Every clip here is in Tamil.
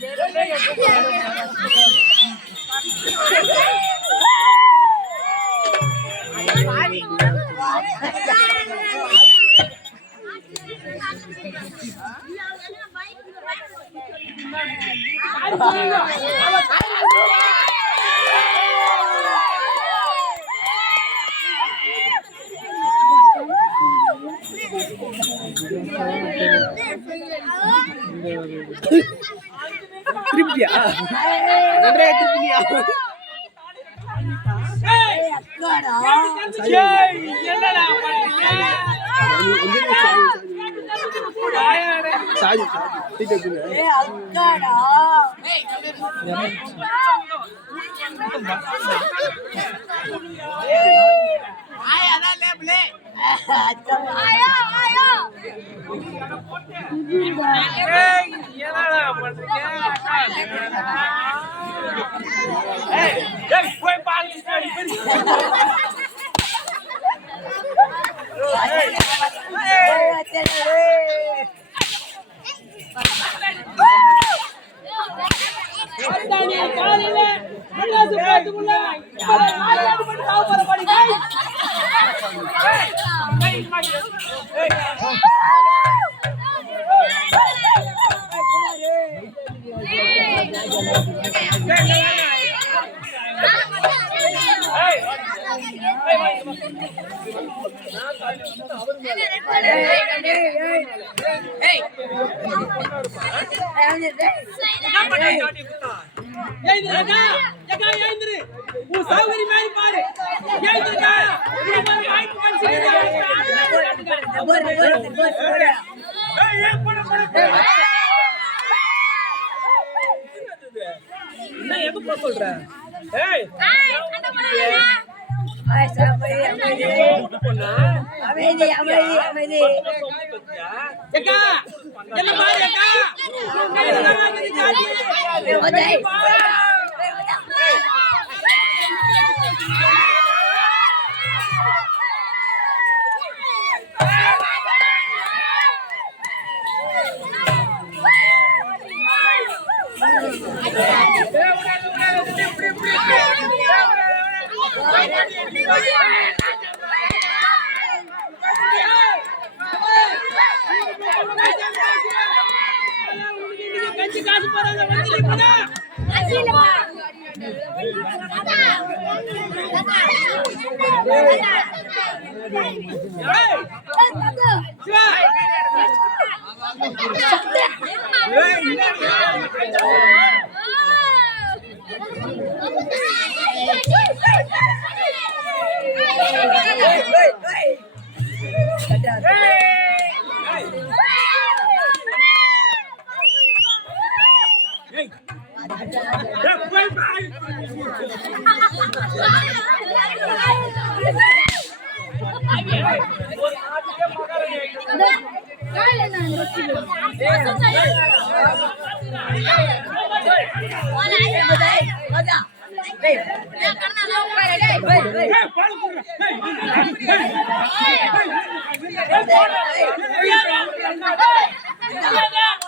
திருப்பியா நன்றாக திருப்பியா? சாதி சாதி எழுந்திருக்கா எக்கா எழுந்திரு உன் சௌகரி மாதிரி பாரு எழுந்திருக்கா இந்த மாதிரி வாய்ப்பு கிடைச்சிருக்கா ஏய் ஏய் போட போட போட. என்ன எதுக்கு சொல்ற ஏய் என்ன பாரு. Hey! ஏய்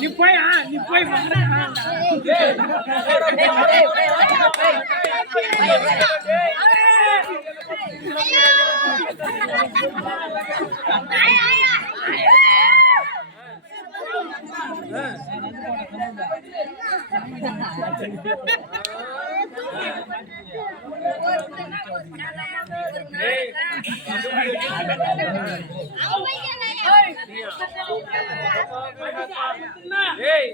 நீ போய் ஆ, நீ போய் ஐயா ஏய்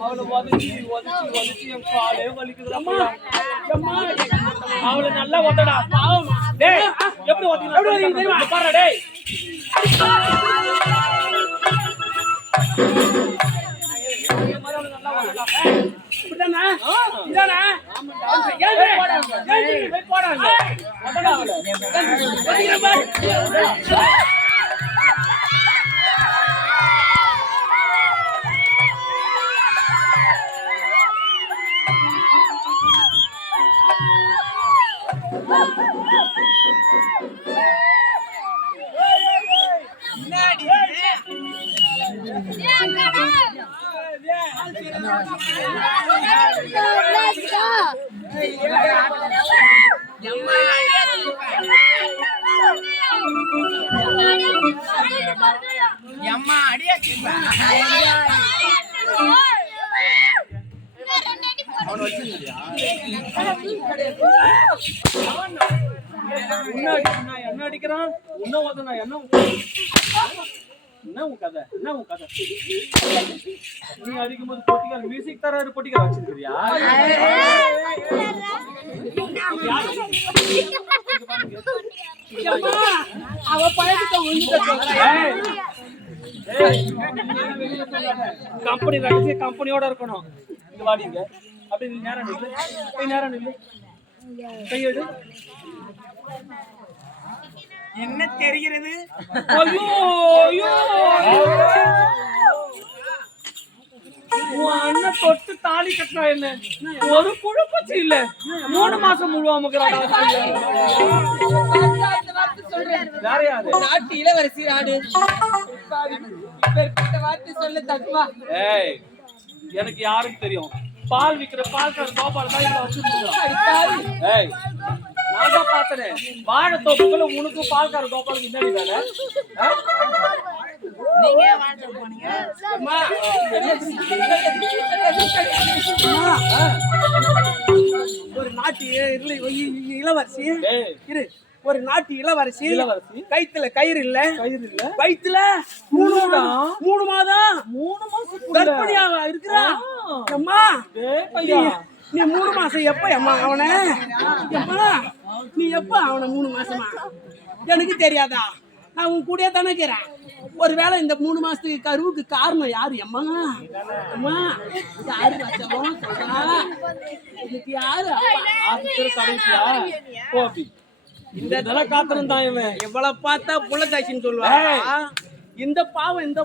அவளை உதச்சி உதச்சி உதச்சி என் காலே வலிக்குதுடா அவளை நல்லா ஒத்தடா பாவம் டேய் எப்படி ஒத்தி எப்படி ஒத்தி தெரியுமா பாரு டேய் இப்படிதானா இதானா ஏன் ஏன் போய் போடா ஒத்தடா அவளை ஒத்திக்கிறேன் பாரு Let's எம்மா உன்னை அடி- நான் என்ன அடிக்கிறான் உன்னை ஓதுனா என்ன என்ன உன் கதை? என்ன உன் கதை? நீ அடிக்கும்போது பொட்டிக்கார மியூசிக் தராரு பொட்டிக்கார வச்சிருக்கிறியா? அவ பழகிட்ட கம்பெனி ரகசிய கம்பெனியோட இருக்கணும். இங்க வாடிங்க அப்படி நேரம் நில்லு. நேரம் நில்லு. கையெடு என்ன தெரிகிறது? அண்ணன் தொட்டு தாலி கட்டினா என்ன? ஒரு குழப்பச்சு இல்ல. மூணு மாசம் யாரு நாட்டு இளவரசி நாடு வார்த்தை சொல்ல தக்குவா ஏய் எனக்கு யாருக்கு தெரியும்? பால் விக்கிற பால்கார கோபால் தான் இங்க வச்சிருக்கான் ஏய் நான் தான் பார்த்தனே. வாழை தோப்புக்குள்ள உனக்கு பால்கார கோபாலுக்கு வேலை ஆ? ஒரு நாட்டு இளவரசி. இரு. ஒரு நாட்டு இளவரசி. இளவரசி? கைத்துல கயிறு இல்ல. கயிறு இல்ல? வயித்துல மூணு மாதம்? மூணு மாதம். மூணு மாசம் கர்ப்பிணியாக இருக்கிறா. அம்மா. நீ மூணு மாசம் எப்ப அம்மா அவனை? அம்மா நீ எப்ப அவனை மூணு மாசமா? எனக்கு தெரியாதா? நான் உன் கூடயே தானே இருக்கிறேன். ஒருவேளை இந்த மூணு மாசத்துக்கு கருவுக்கு காரணம் யாரு? அம்மா. அம்மா. யாரு வச்சவன் சொல்றா இதுக்கு யாரு? இந்த இதெல்லாம் காத்திரம் தான் இவன். எவ்வளவு பார்த்தா புள்ளதாச்சின்னு சொல்லுவாங்க இந்த பாவம் இந்த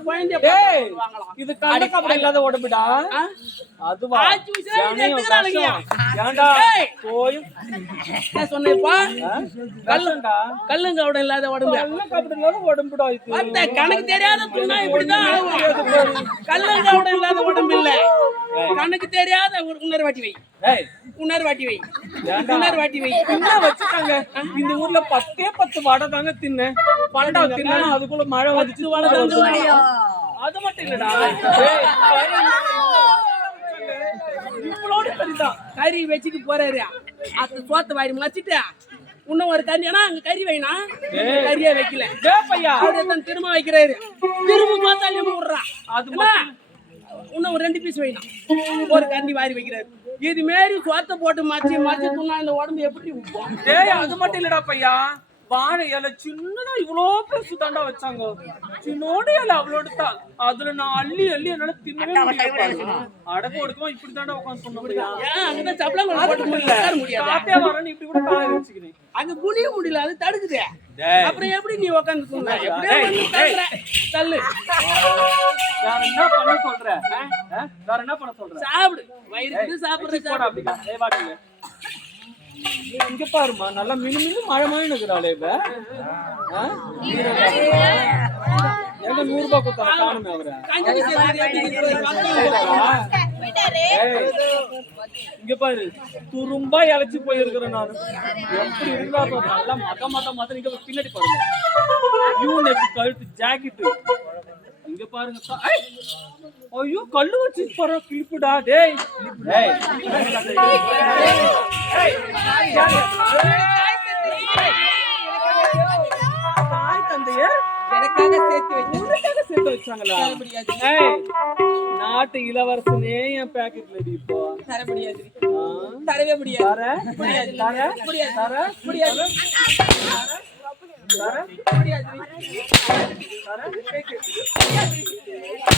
வாங்கலாம் இது கண்ட கப்படம் இல்லாத உடம்புடா அதுவா. ஏன்டா? ஏய். போயும் சொன்னேப்பா கல்லண்டா கல்லுங்கவுட இல்லாத உடம்பு இல்லாத உடம்புடா இது. அந்த கணக்கு தெரியாத துண்ணா இப்படிதான் ஆகும். கல்லுங்கவுட இல்லாத உடம்பு இல்ல கணக்கு தெரியாத ஒரு உணர் வாட்டி வை உணர் வாட்டி வை? உணர் வாட்டி வை என்ன வச்சுட்டாங்க. இந்த ஊர்ல பத்தே பத்து வடை தாங்க தின்னேன். பன்னெண்டாவது தின்னா அதுக்குள்ள மழை வந்துச்சு. அது மட்டும் இல்லடா. இவ்வளோட சரிதான் கறி வச்சுட்டு போறாரு. அத்த சோத்த வாரி மச்சிட்டு இன்னும் ஒரு கறி. ஏன்னா அங்க கறி வைனா கறியே வைக்கல. பையா. அவரு தான் திரும்ப வைக்கிறாரு. திரும்ப பார்த்தாலே விடுறான் அது அம்மா, இன்னும் ஒரு ரெண்டு பீஸ் வைக்கணும் ஒரு கண்டி வாரி வைக்கிறாரு. இது மாரி சோத்த போட்டு மச்சி மச்சி துண்ணா இந்த உடம்பு எப்படி அது மட்டும் இல்லடா பையா. பானை இலை சின்னதா இவ்வளோ பெருசு தாண்டா வச்சாங்க. சின்னோட இலை அவ்வளோடு தான் அதுல நான் அள்ளி அள்ளி என்னால தின்னவே முடியல அடக்க ஒடுக்கமா இப்படி தாண்டா உட்காந்து சொன்ன முடியும் முடியாது? காத்தே வரேன்னு இப்படி கூட காய வச்சுக்கிறேன். அங்க குனிய முடியல அது தடுக்குது. அப்புறம் எப்படி நீ உட்காந்து சொன்ன. தள்ளு. வேற என்ன பண்ண சொல்ற? வேற என்ன பண்ண சொல்ற? சாப்பிடு. வயிறுக்கு சாப்பிடுற போடா வாட்டில இங்க பாருமா நல்லா மினு மினு மழை மழை இருக்கிறாளே இவ. ஆ? எங்க நூறு ரூபாய் கொடுத்தா காணுமே அவரை? காஞ்சலி சேர்ந்து இங்க பாரு துரும்பா இழைச்சு போயிருக்கிறேன் நான். எப்படி இருந்தா நல்லா மத மத மத இங்க பின்னாடி பாருங்க. யூ நெக் கழுத்து ஜாக்கெட்டு இங்க பாருங்க ஐய்! கல்லு வச்சு பாரு கிளிப்புடா டேய். டேய். தாய் தந்தைய எனக்காக சேர்த்து வச்சு உனக்காக சேர்த்து வச்சாங்களா? நாட்டு இளவரசனே என் பாக்கெட்ல இப்போ. தர முடியாது? தரவே முடியாது. தர முடியாது. தர முடியாது. தர முடியாது தர